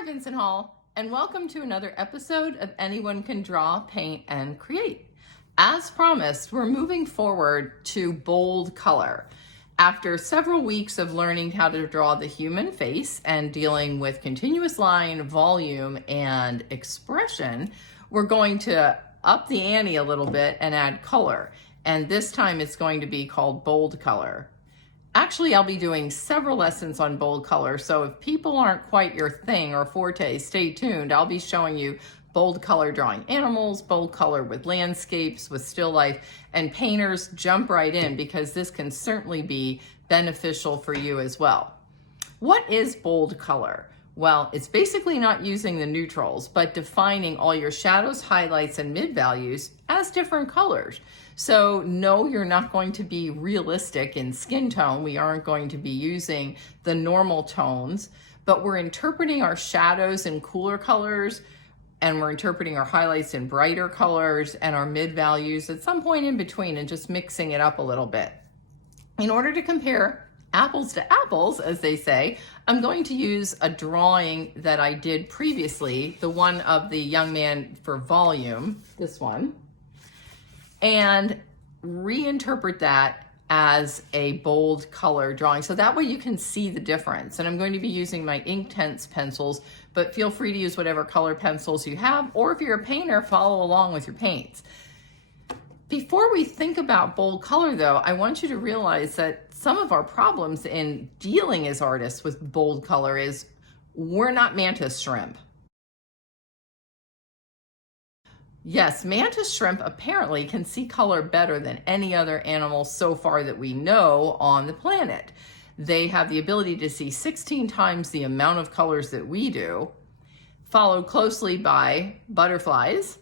Hi, Vincent Hall, and welcome to another episode of Anyone Can Draw, Paint, and Create. As promised, we're moving forward to bold color. After several weeks of learning how to draw the human face and dealing with continuous line, volume, and expression, we're going to up the ante a little bit and add color. And this time it's going to be called bold color. Actually, I'll be doing several lessons on bold color, so if people aren't quite your thing or forte, stay tuned. I'll be showing you bold color drawing animals, bold color with landscapes, with still life, and painters jump right in because this can certainly be beneficial for you as well. What is bold color? Well, it's basically not using the neutrals, but defining all your shadows, highlights, and mid values as different colors. So no, you're not going to be realistic in skin tone. We aren't going to be using the normal tones, but we're interpreting our shadows in cooler colors, and we're interpreting our highlights in brighter colors and our mid values at some point in between and just mixing it up a little bit. In order to compare apples to apples, as they say, I'm going to use a drawing that I did previously, the one of the young man for volume, this one, and reinterpret that as a bold color drawing. So that way you can see the difference. And I'm going to be using my Inktense pencils, but feel free to use whatever color pencils you have, or if you're a painter, follow along with your paints. Before we think about bold color though, I want you to realize that some of our problems in dealing as artists with bold color is we're not mantis shrimp. Yes, mantis shrimp apparently can see color better than any other animal so far that we know on the planet. They have the ability to see 16 times the amount of colors that we do, followed closely by butterflies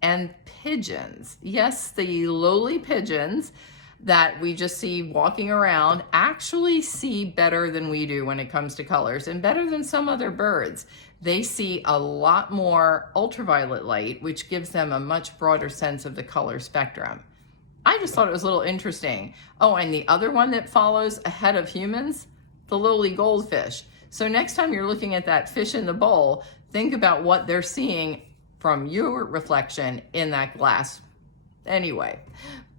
and pigeons. Yes, the lowly pigeons that we just see walking around actually see better than we do when it comes to colors, and better than some other birds. They see a lot more ultraviolet light, which gives them a much broader sense of the color spectrum. I just thought it was a little interesting. Oh, and the other one that follows ahead of humans, the lowly goldfish. So next time you're looking at that fish in the bowl, think about what they're seeing from your reflection in that glass. Anyway,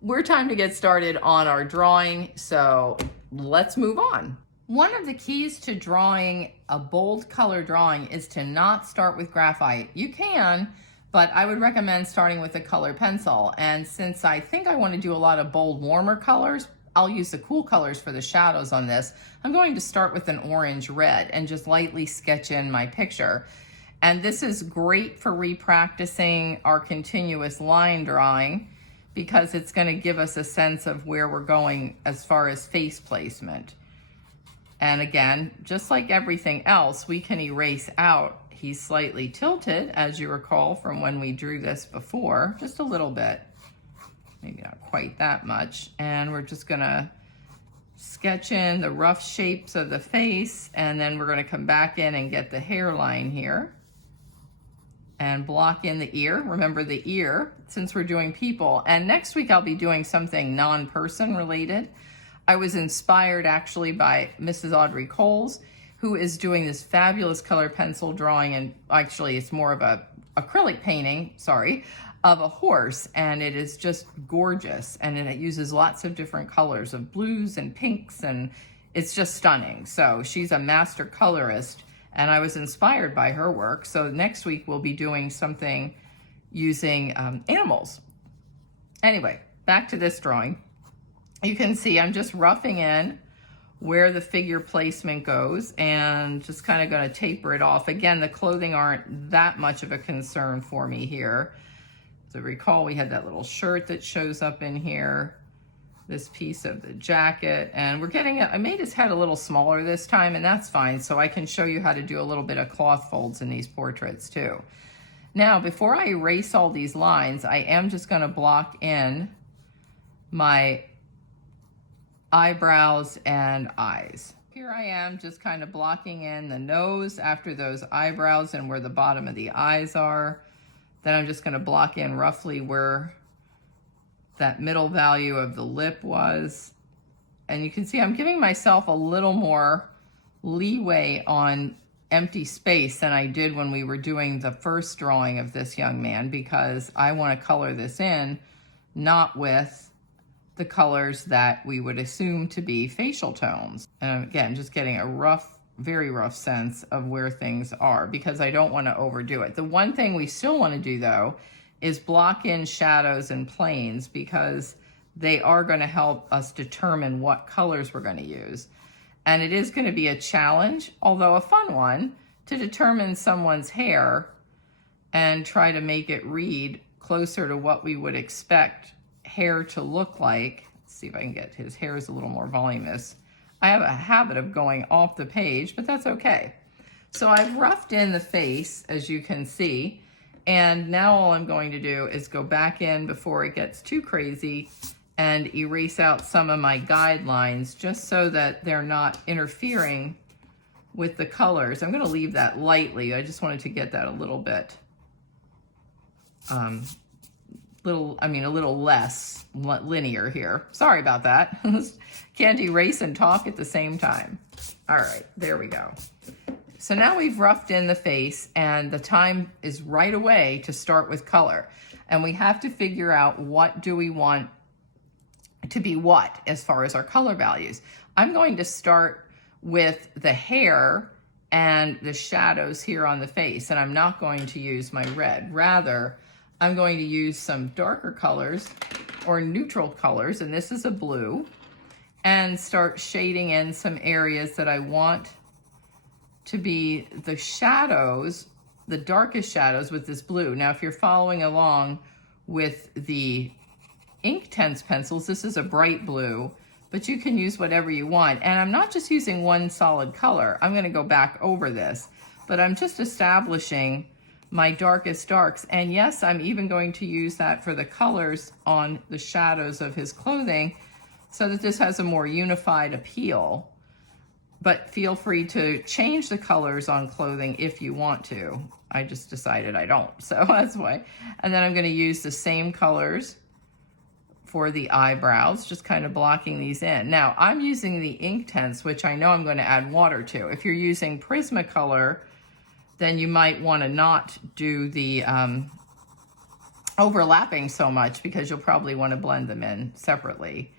we're time to get started on our drawing, so let's move on. One of the keys to drawing a bold color drawing is to not start with graphite. You can, but I would recommend starting with a color pencil. And since I think I want to do a lot of bold, warmer colors, I'll use the cool colors for the shadows on this. I'm going to start with an orange red and just lightly sketch in my picture. And this is great for repracticing our continuous line drawing because it's going to give us a sense of where we're going as far as face placement. And again, just like everything else, we can erase out. He's slightly tilted, as you recall from when we drew this before, just a little bit, maybe not quite that much. And we're just gonna sketch in the rough shapes of the face, and then we're gonna come back in and get the hairline here and block in the ear. Remember the ear, since we're doing people. And next week I'll be doing something non-person related. I was inspired actually by Mrs. Audrey Coles, who is doing this fabulous color pencil drawing, and actually it's more of a acrylic painting, of a horse, and it is just gorgeous, and it uses lots of different colors of blues and pinks, and it's just stunning. So she's a master colorist, and I was inspired by her work. So next week we'll be doing something using animals. Anyway, back to this drawing. You can see I'm just roughing in where the figure placement goes and just kind of going to taper it off. Again, the clothing aren't that much of a concern for me here. So recall we had that little shirt that shows up in here, this piece of the jacket, and we're getting I made his head a little smaller this time, and that's fine. So I can show you how to do a little bit of cloth folds in these portraits too. Now, before I erase all these lines, I am just going to block in my eyebrows and eyes. Here I am just kind of blocking in the nose after those eyebrows and where the bottom of the eyes are. Then I'm just going to block in roughly where that middle value of the lip was. And you can see I'm giving myself a little more leeway on empty space than I did when we were doing the first drawing of this young man, because I want to color this in not with the colors that we would assume to be facial tones. And again, just getting a rough, very rough sense of where things are, because I don't want to overdo it. The one thing we still want to do though is block in shadows and planes, because they are going to help us determine what colors we're going to use. And it is going to be a challenge, although a fun one, to determine someone's hair and try to make it read closer to what we would expect hair to look like. Let's see if I can get his hair is a little more voluminous. I have a habit of going off the page, but that's okay. So I've roughed in the face, as you can see, and now all I'm going to do is go back in before it gets too crazy and erase out some of my guidelines, just so that they're not interfering with the colors. I'm going to leave that lightly. I just wanted to get that a little bit, a little less linear here. Sorry about that. Can't erase and talk at the same time. All right, there we go. So now we've roughed in the face, and the time is right away to start with color. And we have to figure out, what do we want to be what as far as our color values. I'm going to start with the hair and the shadows here on the face, and I'm not going to use my red. Rather, I'm going to use some darker colors or neutral colors, and this is a blue, and start shading in some areas that I want to be the shadows, the darkest shadows, with this blue. Now, if you're following along with the Inktense pencils, this is a bright blue, but you can use whatever you want. And I'm not just using one solid color. I'm going to go back over this, but I'm just establishing my darkest darks. And yes, I'm even going to use that for the colors on the shadows of his clothing, so that this has a more unified appeal. But feel free to change the colors on clothing if you want to. I just decided I don't, so that's why. And then I'm going to use the same colors for the eyebrows, just kind of blocking these in. Now, I'm using the Inktense, which I know I'm going to add water to. If you're using Prismacolor, then you might want to not do the overlapping so much, because you'll probably want to blend them in separately.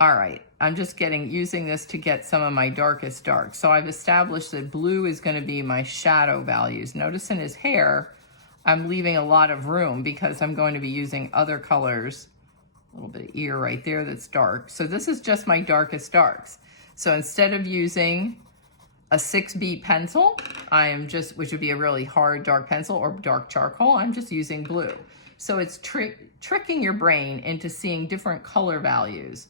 All right, I'm just using this to get some of my darkest darks. So I've established that blue is going to be my shadow values. Notice in his hair, I'm leaving a lot of room, because I'm going to be using other colors. A little bit of ear right there that's dark. So this is just my darkest darks. So instead of using a 6B pencil, which would be a really hard dark pencil, or dark charcoal, I'm just using blue. So it's tricking your brain into seeing different color values.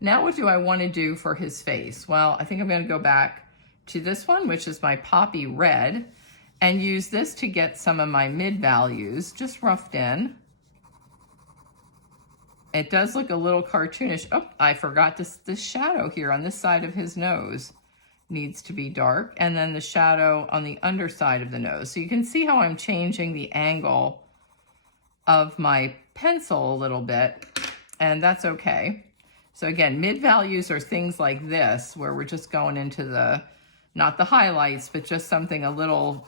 Now, what do I want to do for his face? Well, I think I'm going to go back to this one, which is my poppy red, and use this to get some of my mid values just roughed in. It does look a little cartoonish. Oh, I forgot this shadow here on this side of his nose needs to be dark, and then the shadow on the underside of the nose. So you can see how I'm changing the angle of my pencil a little bit, and that's okay. So again, mid values are things like this, where we're just going into not the highlights, but just something a little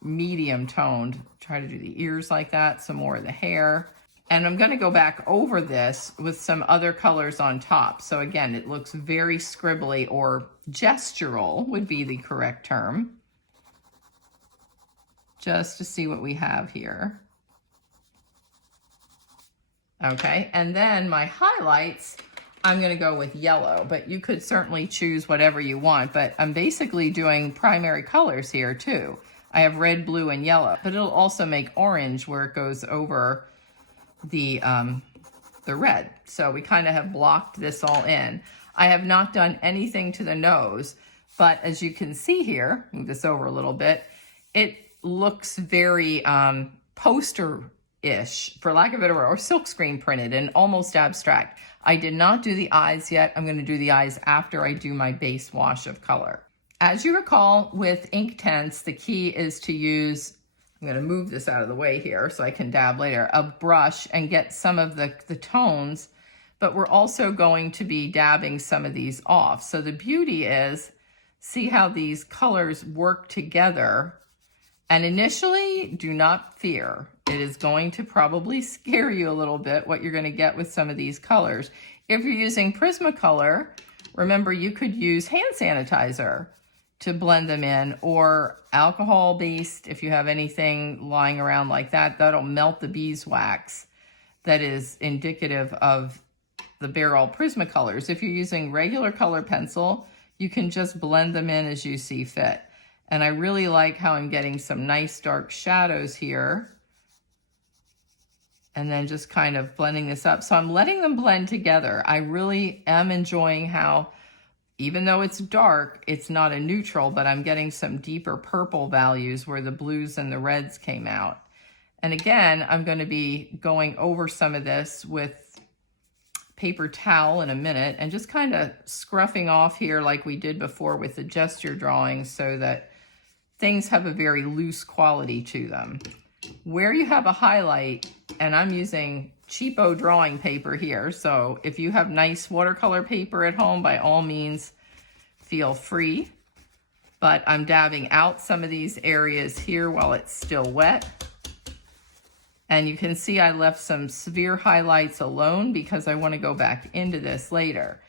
medium toned. Try to do the ears like that, some more of the hair. And I'm going to go back over this with some other colors on top. So again, it looks very scribbly, or gestural would be the correct term. Just to see what we have here. Okay, and then my highlights, I'm going to go with yellow, but you could certainly choose whatever you want. But I'm basically doing primary colors here too. I have red, blue, and yellow, but it'll also make orange where it goes over the red. So we kind of have blocked this all in. I have not done anything to the nose, but as you can see here, move this over a little bit, it looks very poster-ish, for lack of a better word, or silkscreen printed and almost abstract. I did not do the eyes yet. I'm going to do the eyes after I do my base wash of color. As you recall, with Inktense, the key is to use, I'm going to move this out of the way here so I can dab later, a brush and get some of the tones, but we're also going to be dabbing some of these off. So the beauty is see how these colors work together. And initially, do not fear. It is going to probably scare you a little bit what you're going to get with some of these colors. If you're using Prismacolor, remember you could use hand sanitizer to blend them in, or alcohol-based, if you have anything lying around like that, that'll melt the beeswax that is indicative of the Berol Prismacolors. If you're using regular color pencil, you can just blend them in as you see fit. And I really like how I'm getting some nice dark shadows here. And then just kind of blending this up. So I'm letting them blend together. I really am enjoying how, even though it's dark, it's not a neutral, but I'm getting some deeper purple values where the blues and the reds came out. And again, I'm going to be going over some of this with paper towel in a minute and just kind of scruffing off here like we did before with the gesture drawings so that things have a very loose quality to them. Where you have a highlight, and I'm using cheapo drawing paper here, so if you have nice watercolor paper at home, by all means, feel free. But I'm dabbing out some of these areas here while it's still wet. And you can see I left some severe highlights alone because I want to go back into this later.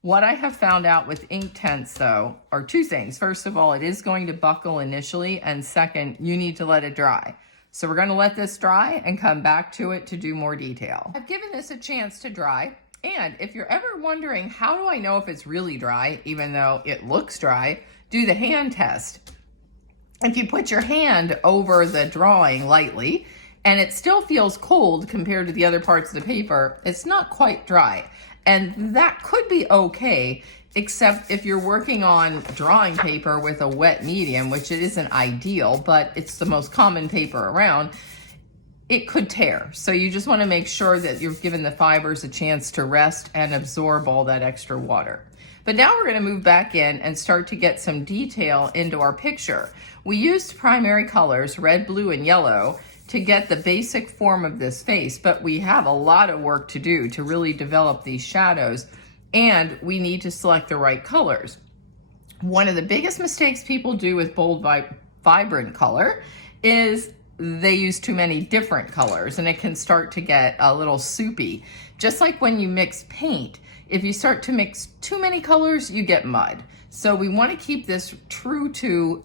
What I have found out with Inktense, though, are two things. First of all, it is going to buckle initially, and second, you need to let it dry. So we're going to let this dry and come back to it to do more detail. I've given this a chance to dry, and if you're ever wondering, how do I know if it's really dry, even though it looks dry, do the hand test. If you put your hand over the drawing lightly, and it still feels cold compared to the other parts of the paper, it's not quite dry. And that could be okay, except if you're working on drawing paper with a wet medium, which it isn't ideal, but it's the most common paper around, it could tear. So you just want to make sure that you've given the fibers a chance to rest and absorb all that extra water. But now we're going to move back in and start to get some detail into our picture. We used primary colors, red, blue, and yellow, to get the basic form of this face, but we have a lot of work to do to really develop these shadows, and we need to select the right colors. One of the biggest mistakes people do with bold, vibrant color is they use too many different colors, and it can start to get a little soupy. Just like when you mix paint, if you start to mix too many colors, you get mud. So we want to keep this true to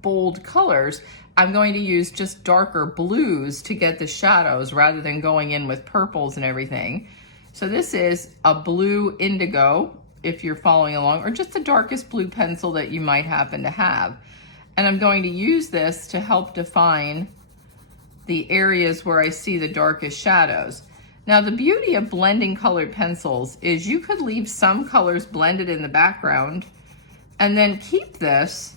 bold colors. I'm going to use just darker blues to get the shadows rather than going in with purples and everything. So this is a blue indigo, if you're following along, or just the darkest blue pencil that you might happen to have. And I'm going to use this to help define the areas where I see the darkest shadows. Now, the beauty of blending colored pencils is you could leave some colors blended in the background and then keep this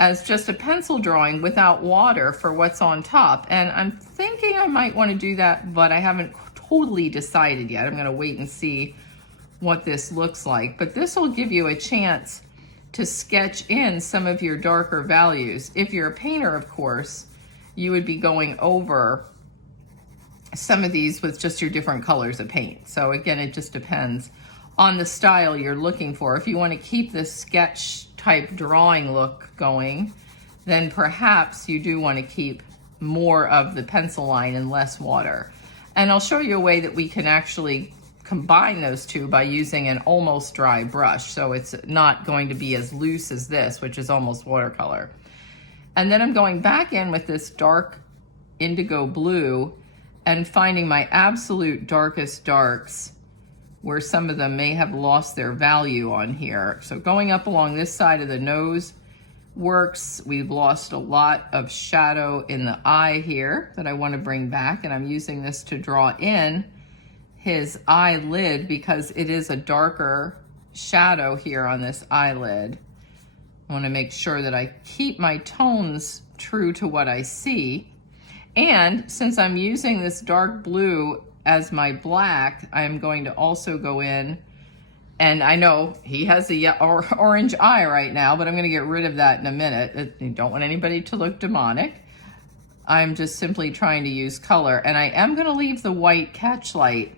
as just a pencil drawing without water for what's on top. And I'm thinking I might want to do that, but I haven't totally decided yet. I'm going to wait and see what this looks like. But this will give you a chance to sketch in some of your darker values. If you're a painter, of course, you would be going over some of these with just your different colors of paint. So again, it just depends on the style you're looking for. If you want to keep this sketch type drawing look going, then perhaps you do want to keep more of the pencil line and less water. And I'll show you a way that we can actually combine those two by using an almost dry brush. So it's not going to be as loose as this, which is almost watercolor. And then I'm going back in with this dark indigo blue and finding my absolute darkest darks where some of them may have lost their value on here. So going up along this side of the nose works. We've lost a lot of shadow in the eye here that I want to bring back, and I'm using this to draw in his eyelid because it is a darker shadow here on this eyelid. I want to make sure that I keep my tones true to what I see. And since I'm using this dark blue as my black, I'm going to also go in, and I know he has a orange eye right now, but I'm going to get rid of that in a minute. You don't want anybody to look demonic. I'm just simply trying to use color, and I am going to leave the white catch light.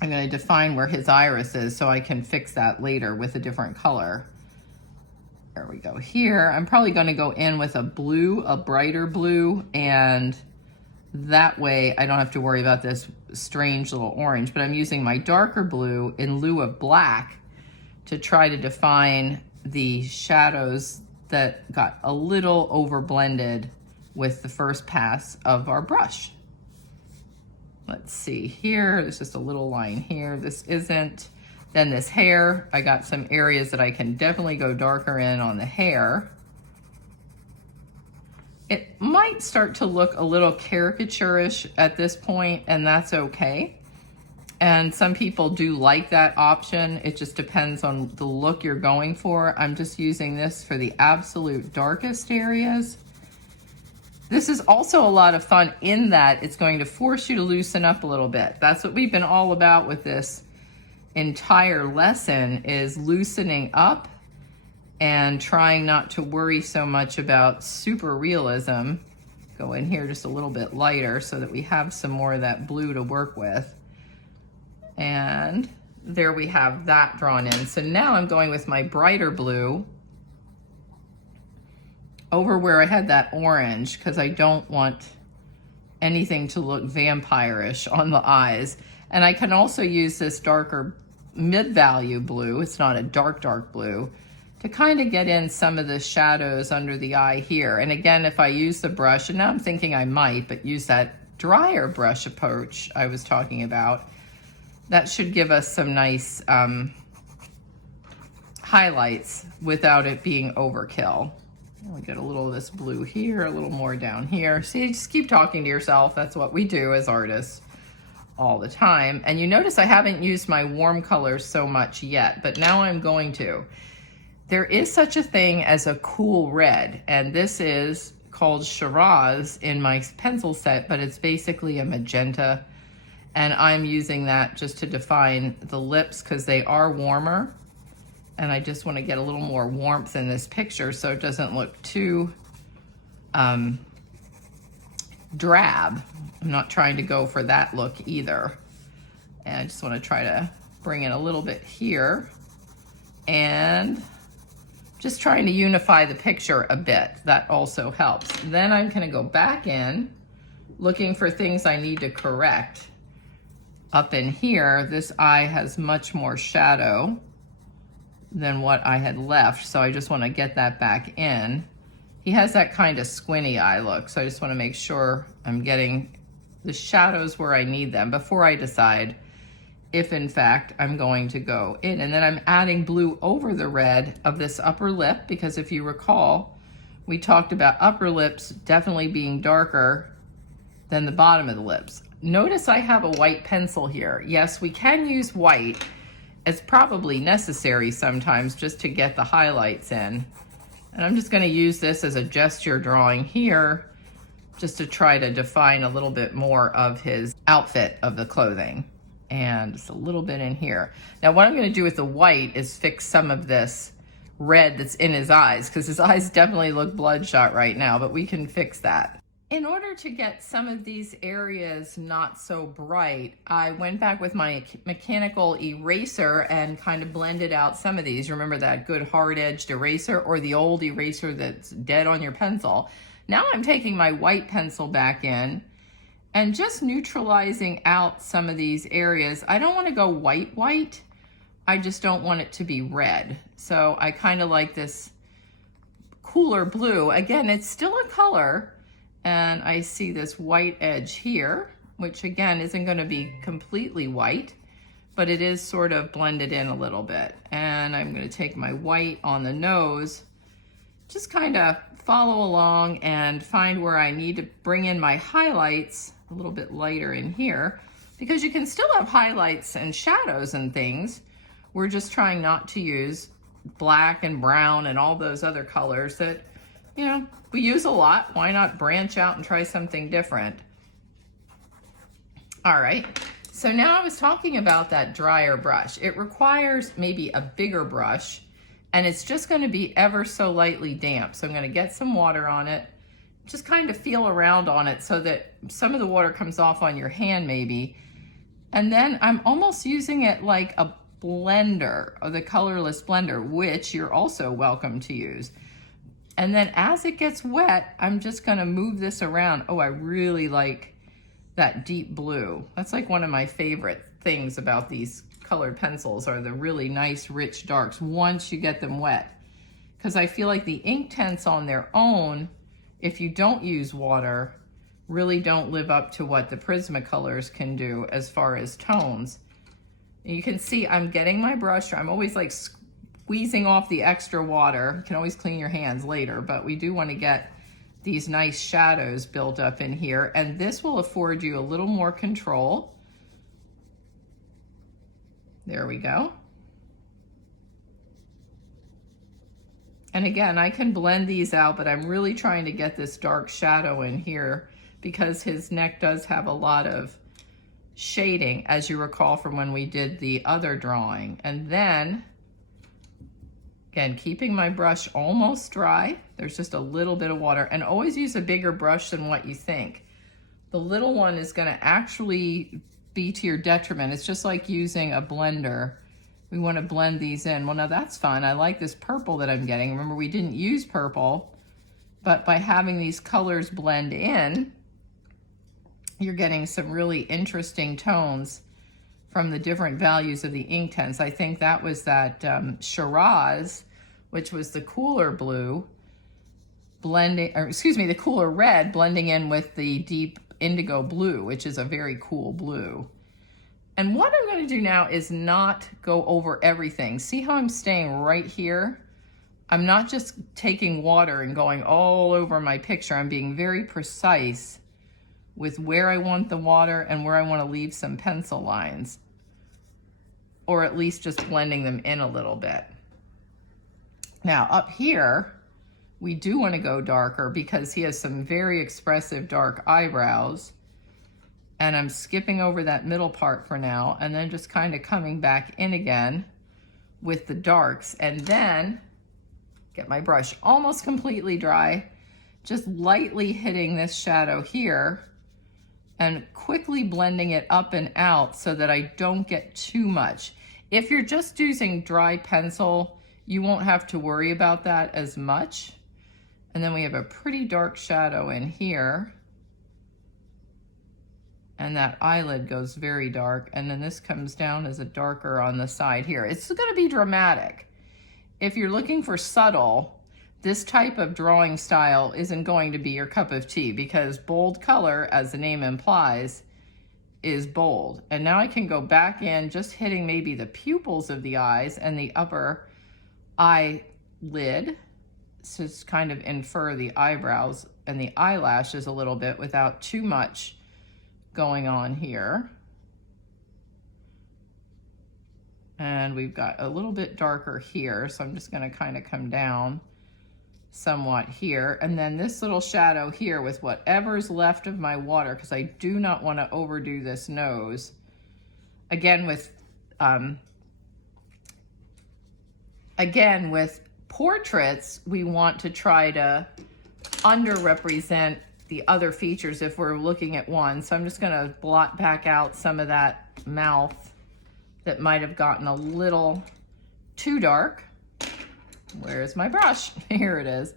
I'm going to define where his iris is so I can fix that later with a different color. There we go. Here, I'm probably going to go in with a blue, a brighter blue, and that way I don't have to worry about this strange little orange, but I'm using my darker blue in lieu of black to try to define the shadows that got a little over blended with the first pass of our brush. Let's see here, there's just a little line here. This isn't. Then this hair, I got some areas that I can definitely go darker in on the hair. It might start to look a little caricature-ish at this point, and that's okay. And some people do like that option. It just depends on the look you're going for. I'm just using this for the absolute darkest areas. This is also a lot of fun in that it's going to force you to loosen up a little bit. That's what we've been all about with this entire lesson, is loosening up and trying not to worry so much about super realism. Go in here just a little bit lighter so that we have some more of that blue to work with. And there we have that drawn in. So now I'm going with my brighter blue over where I had that orange, because I don't want anything to look vampire-ish on the eyes. And I can also use this darker mid-value blue, it's not a dark blue, to kind of get in some of the shadows under the eye here. And again, if I use the brush, and now I'm thinking I might, but use that drier brush approach I was talking about, that should give us some nice highlights without it being overkill. We get a little of this blue here, a little more down here. See, just keep talking to yourself. That's what we do as artists all the time. And you notice I haven't used my warm colors so much yet, but now I'm going to. There is such a thing as a cool red, and this is called Shiraz in my pencil set, but it's basically a magenta, and I'm using that just to define the lips because they are warmer, and I just want to get a little more warmth in this picture so it doesn't look too drab. I'm not trying to go for that look either. And I just want to try to bring in a little bit here and just trying to unify the picture a bit. That also helps. Then I'm going to go back in looking for things I need to correct. Up in here, this eye has much more shadow than what I had left, so I just want to get that back in. He has that kind of squinty eye look, so I just want to make sure I'm getting the shadows where I need them before I decide if in fact I'm going to go in. And then I'm adding blue over the red of this upper lip, because if you recall, we talked about upper lips definitely being darker than the bottom of the lips. Notice I have a white pencil here. Yes, we can use white. It's probably necessary sometimes just to get the highlights in. And I'm just going to use this as a gesture drawing here just to try to define a little bit more of his outfit of the clothing. And just a little bit in here. Now what I'm going to do with the white is fix some of this red that's in his eyes, because his eyes definitely look bloodshot right now, but we can fix that. In order to get some of these areas not so bright, I went back with my mechanical eraser and kind of blended out some of these. Remember that good hard-edged eraser, or the old eraser that's dead on your pencil? Now I'm taking my white pencil back in and just neutralizing out some of these areas. I don't want to go white. I just don't want it to be red. So I kind of like this cooler blue. Again, it's still a color. And I see this white edge here, which again isn't going to be completely white, but it is sort of blended in a little bit. And I'm going to take my white on the nose, just kind of follow along and find where I need to bring in my highlights a little bit lighter in here, because you can still have highlights and shadows and things. We're just trying not to use black and brown and all those other colors that, you know, we use a lot. Why not branch out and try something different? All right, so now I was talking about that drier brush. It requires maybe a bigger brush, and it's just going to be ever so lightly damp. So I'm going to get some water on it, just kind of feel around on it so that some of the water comes off on your hand maybe. And then I'm almost using it like a blender, or the colorless blender, which you're also welcome to use. And then as it gets wet, I'm just gonna move this around. Oh, I really like that deep blue. That's like one of my favorite things about these colored pencils, are the really nice, rich darks once you get them wet. Because I feel like the Inktense on their own, if you don't use water, really don't live up to what the Prismacolors can do as far as tones. You can see I'm getting my brush, I'm always like squeezing off the extra water. You can always clean your hands later, but we do want to get these nice shadows built up in here, and this will afford you a little more control. There we go. And again, I can blend these out, but I'm really trying to get this dark shadow in here because his neck does have a lot of shading, as you recall from when we did the other drawing. And then, again, keeping my brush almost dry, there's just a little bit of water, and always use a bigger brush than what you think. The little one is gonna actually be to your detriment. It's just like using a blender. We wanna blend these in. Well, now that's fun. I like this purple that I'm getting. Remember, we didn't use purple, but by having these colors blend in, you're getting some really interesting tones from the different values of the Inktense. I think that was that Shiraz, which was the cooler blue, blending, or excuse me, the cooler red blending in with the deep indigo blue, which is a very cool blue. And what I'm going to do now is not go over everything. See how I'm staying right here? I'm not just taking water and going all over my picture. I'm being very precise with where I want the water and where I want to leave some pencil lines, or at least just blending them in a little bit. Now up here, we do want to go darker because he has some very expressive dark eyebrows, and I'm skipping over that middle part for now and then just kind of coming back in again with the darks, and then get my brush almost completely dry, just lightly hitting this shadow here and quickly blending it up and out so that I don't get too much. If you're just using dry pencil, you won't have to worry about that as much. And then we have a pretty dark shadow in here. And that eyelid goes very dark. And then this comes down as a darker on the side here. It's gonna be dramatic. If you're looking for subtle, this type of drawing style isn't going to be your cup of tea, because bold color, as the name implies, is bold. And now I can go back in, just hitting maybe the pupils of the eyes and the upper eyelid, so it's kind of infer the eyebrows and the eyelashes a little bit without too much going on here. And we've got a little bit darker here, so I'm just gonna kind of come down somewhat here. And then this little shadow here with whatever's left of my water, because I do not want to overdo this nose. Again, with portraits, we want to try to underrepresent the other features if we're looking at one. So I'm just going to blot back out some of that mouth that might have gotten a little too dark. Where's my brush? Here it is.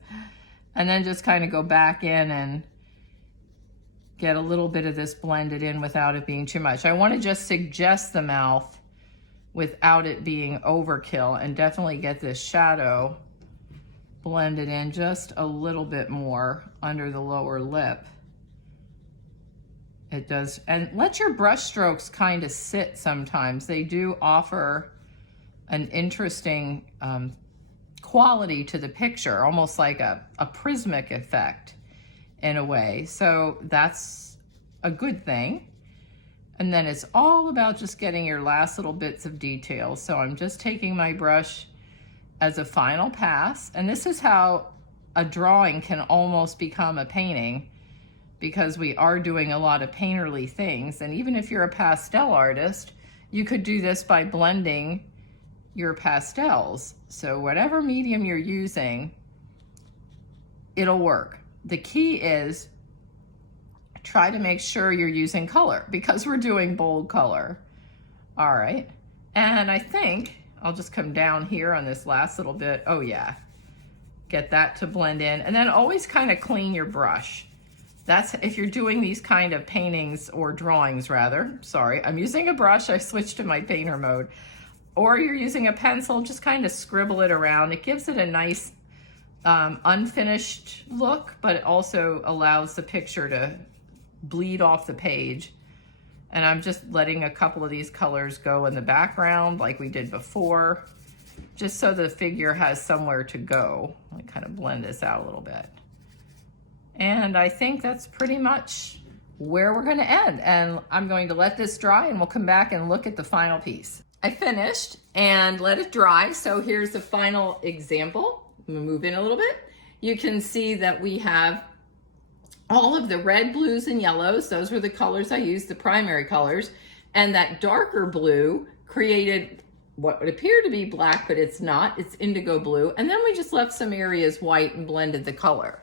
And then just kind of go back in and get a little bit of this blended in without it being too much. I want to just suggest the mouth without it being overkill, and definitely get this shadow blended in just a little bit more under the lower lip. It does, and let your brush strokes kind of sit sometimes. They do offer an interesting quality to the picture, almost like a prismatic effect in a way. So that's a good thing. And then it's all about just getting your last little bits of detail. So I'm just taking my brush as a final pass. And this is how a drawing can almost become a painting, because we are doing a lot of painterly things. And even if you're a pastel artist, you could do this by blending your pastels. So whatever medium you're using, it'll work. The key is try to make sure you're using color, because we're doing bold color. All right, And I think I'll just come down here on this last little bit. Oh yeah, get that to blend in. And then always kind of clean your brush. That's if you're doing these kind of paintings or drawings rather. Sorry, I'm using a brush. I switched to my painter mode. Or you're using a pencil, just kind of scribble it around. It gives it a nice unfinished look, but it also allows the picture to bleed off the page. And I'm just letting a couple of these colors go in the background like we did before, just so the figure has somewhere to go. Let me kind of blend this out a little bit. And I think that's pretty much where we're going to end. And I'm going to let this dry and we'll come back and look at the final piece. I finished and let it dry. So here's the final example. I'm going to move in a little bit. You can see that we have all of the red, blues, and yellows. Those were the colors I used, the primary colors. And that darker blue created what would appear to be black, but it's not. It's indigo blue. And then we just left some areas white and blended the color.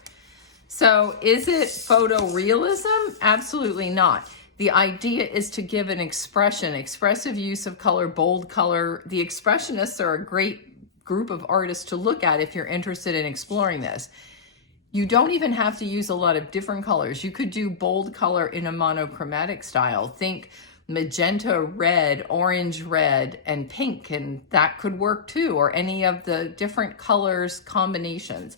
So is it photorealism? Absolutely not. The idea is to give an expression, expressive use of color, bold color. The expressionists are a great group of artists to look at if you're interested in exploring this. You don't even have to use a lot of different colors. You could do bold color in a monochromatic style. Think magenta red, orange red, and pink, and that could work too, or any of the different colors combinations.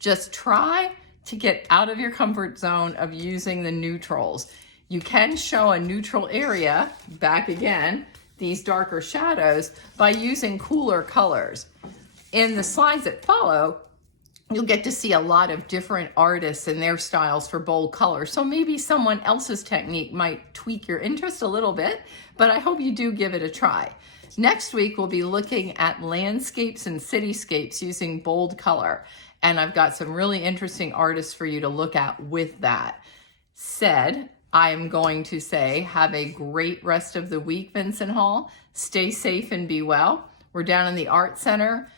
Just try to get out of your comfort zone of using the neutrals. You can show a neutral area, back again, these darker shadows, by using cooler colors. In the slides that follow, you'll get to see a lot of different artists and their styles for bold color. So maybe someone else's technique might tweak your interest a little bit, but I hope you do give it a try. Next week, we'll be looking at landscapes and cityscapes using bold color. And I've got some really interesting artists for you to look at with that. Said, I'm going to say, have a great rest of the week, Vincent Hall. Stay safe and be well. We're down in the Art Center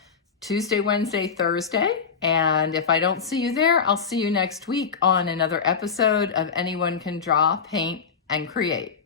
Tuesday, Wednesday, Thursday. And if I don't see you there, I'll see you next week on another episode of Anyone Can Draw, Paint, and Create.